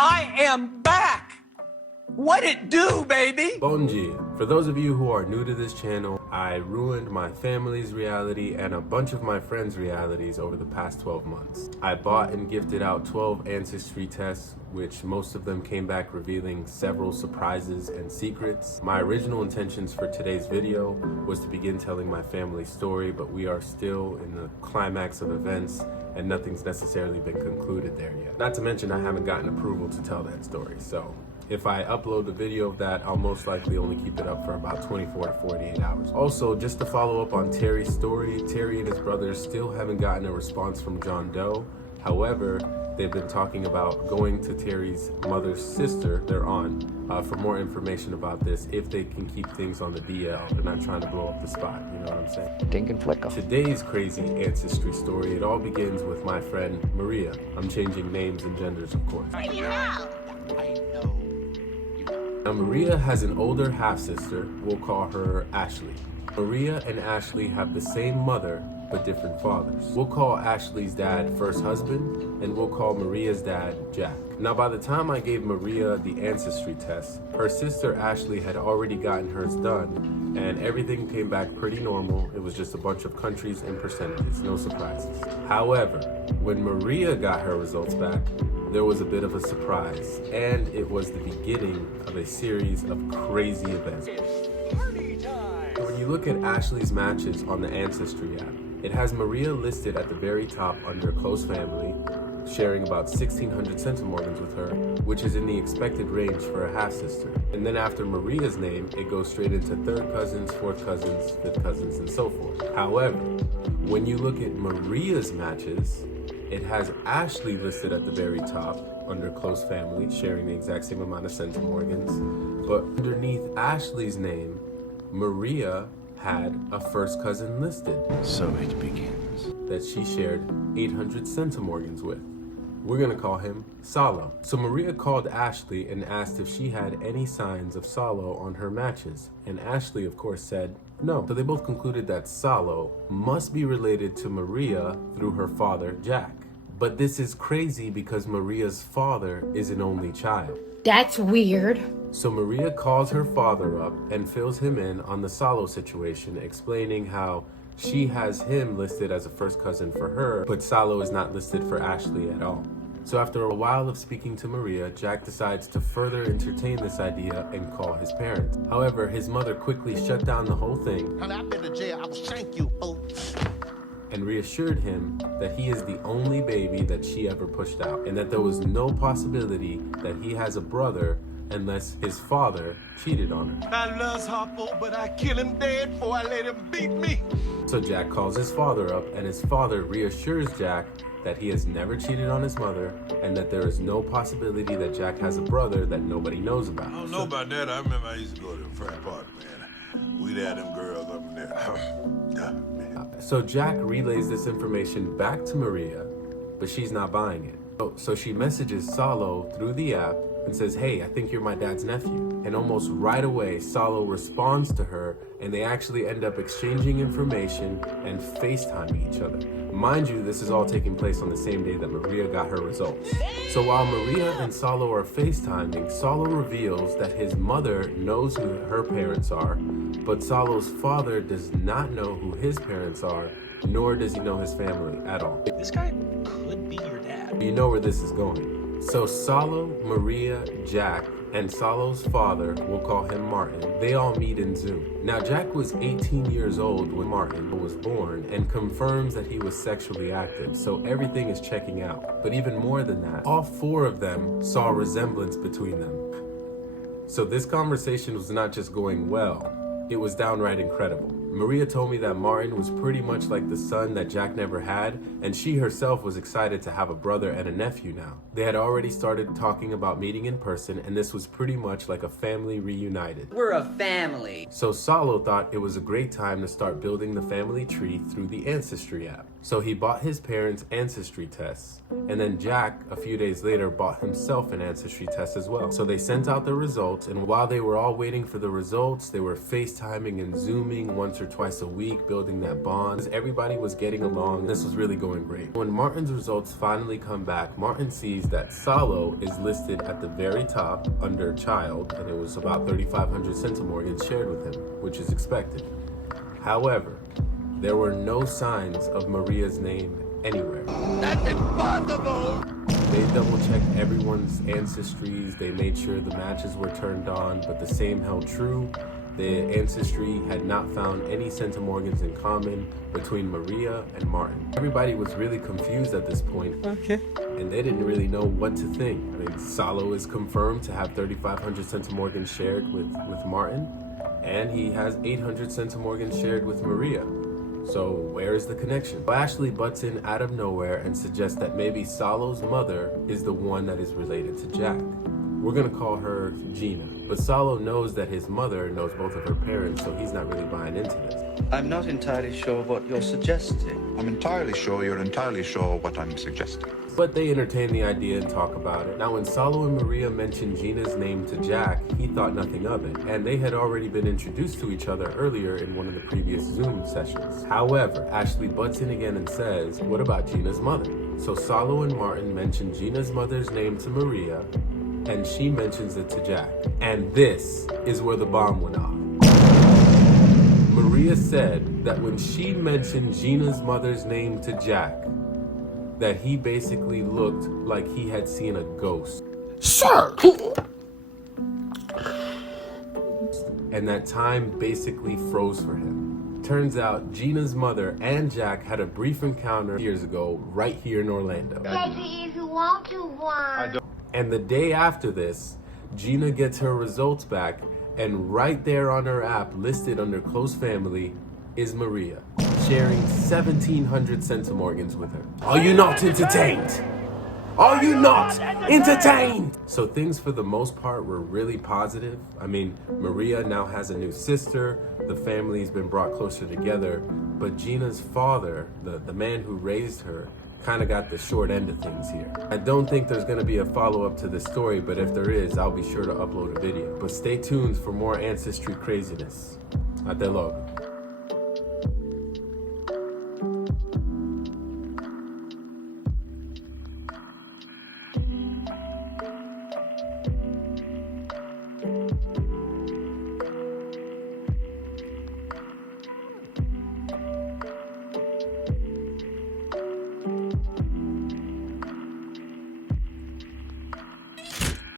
I am back! What it do, baby? Bom dia. For those of you who are new to this channel, I ruined my family's reality and a bunch of my friends' realities over the past 12 months. I bought and gifted out 12 Ancestry tests, which most of them came back revealing several surprises and secrets. My original intentions for today's video was to begin telling my family's story, but we are still in the climax of events and nothing's necessarily been concluded there yet. Not to mention I haven't gotten approval to tell that story, so if I upload a video of that, I'll most likely only keep it up for about 24 to 48 hours. Also, just to follow up on Terry's story, Terry and his brothers still haven't gotten a response from John Doe. However, they've been talking about going to Terry's mother's sister, their aunt, for more information about this if they can keep things on the DL. They're not trying to blow up the spot, you know what I'm saying? Dink and flick 'em. Today's crazy ancestry story, it all begins with my friend Maria. I'm changing names and genders, of course. I know. Now, Maria has an older half-sister. We'll call her Ashley. Maria and Ashley have the same mother, but different fathers. We'll call Ashley's dad first husband, and we'll call Maria's dad Jack. Now, by the time I gave Maria the ancestry test, her sister Ashley had already gotten hers done, and everything came back pretty normal. It was just a bunch of countries and percentages, no surprises. However, when Maria got her results back, there was a bit of a surprise, and it was the beginning of a series of crazy events. So when you look at Ashley's matches on the Ancestry app, it has Maria listed at the very top under close family, sharing about 1,600 centimorgans with her, which is in the expected range for a half-sister. And then after Maria's name, it goes straight into third cousins, fourth cousins, fifth cousins, and so forth. However, when you look at Maria's matches, it has Ashley listed at the very top under close family, sharing the exact same amount of centimorgans. But underneath Ashley's name, Maria had a first cousin listed. So it begins. That she shared 800 centimorgans with. We're gonna call him Salo. So Maria called Ashley and asked if she had any signs of Salo on her matches. And Ashley, of course, said no. So they both concluded that Salo must be related to Maria through her father, Jack. But this is crazy because Maria's father is an only child. That's weird. So Maria calls her father up and fills him in on the Salo situation, explaining how she has him listed as a first cousin for her, but Salo is not listed for Ashley at all. So after a while of speaking to Maria, Jack decides to further entertain this idea and call his parents. However, his mother quickly shut down the whole thing. Honey, I've been to jail. I will shank you, fool. And reassured him that he is the only baby that she ever pushed out, and that there was no possibility that he has a brother unless his father cheated on her. I love Harpo, but I kill him dead before I let him beat me. So Jack calls his father up, and his father reassures Jack that he has never cheated on his mother, and that there is no possibility that Jack has a brother that nobody knows about. I don't know about that. I remember I used to go to the frat party, man. We'd have them girls up in there. So Jack relays this information back to Maria, but she's not buying it. So she messages Salo through the app and says, hey, I think you're my dad's nephew. And almost right away, Salo responds to her, and they actually end up exchanging information and FaceTiming each other. Mind you, this is all taking place on the same day that Maria got her results. So while Maria and Salo are FaceTiming, Salo reveals that his mother knows who her parents are, but Salo's father does not know who his parents are, nor does he know his family at all. This guy could be your dad. You know where this is going. So Salo, Maria, Jack, and Salo's father, we'll call him Martin, they all meet in Zoom. Now Jack was 18 years old when Martin was born and confirms that he was sexually active, so everything is checking out. But even more than that, all four of them saw a resemblance between them. So this conversation was not just going well, it was downright incredible. Maria told me that Martin was pretty much like the son that Jack never had, and she herself was excited to have a brother and a nephew now. They had already started talking about meeting in person, and this was pretty much like a family reunited. We're a family. So Salo thought it was a great time to start building the family tree through the Ancestry app. So he bought his parents' ancestry tests, and then Jack, a few days later, bought himself an ancestry test as well. So they sent out the results, and while they were all waiting for the results, they were FaceTiming and Zooming once or twice a week, building that bond. Everybody was getting along. This was really going great. When Martin's results finally come back, Martin sees that Salo is listed at the very top under child, and it was about 3,500 centimorgans shared with him, which is expected. However, there were no signs of Maria's name anywhere. That's impossible! They double-checked everyone's ancestries, they made sure the matches were turned on, but the same held true. The ancestry had not found any centimorgans in common between Maria and Martin. Everybody was really confused at this point, and they didn't really know what to think. I mean, Salo is confirmed to have 3,500 centimorgans shared with Martin, and he has 800 centimorgans shared with Maria. So where is the connection? Well, Ashley butts in out of nowhere and suggests that maybe Salo's mother is the one that is related to Jack. We're gonna call her Gina. But Salo knows that his mother knows both of her parents, so he's not really buying into this. I'm not entirely sure what you're suggesting. I'm entirely sure you're entirely sure what I'm suggesting. But they entertain the idea and talk about it. Now, when Salo and Maria mentioned Gina's name to Jack, he thought nothing of it, and they had already been introduced to each other earlier in one of the previous Zoom sessions. However, Ashley butts in again and says, what about Gina's mother? So Salo and Martin mention Gina's mother's name to Maria, and she mentions it to Jack. And this is where the bomb went off. Maria said that when she mentioned Gina's mother's name to Jack, that he basically looked like he had seen a ghost. Sir! And that time basically froze for him. Turns out Gina's mother and Jack had a brief encounter years ago right here in Orlando. Maybe if you want to one. And the day after this, Gina gets her results back, and right there on her app, listed under close family, is Maria, sharing 1,700 centimorgans with her. Are you not entertained? Are you not entertained? So things for the most part were really positive. I mean, Maria now has a new sister, the family's been brought closer together, but Gina's father, the man who raised her, kind of got the short end of things here. I don't think there's going to be a follow-up to this story, but if there is, I'll be sure to upload a video. But stay tuned for more ancestry craziness. Até logo.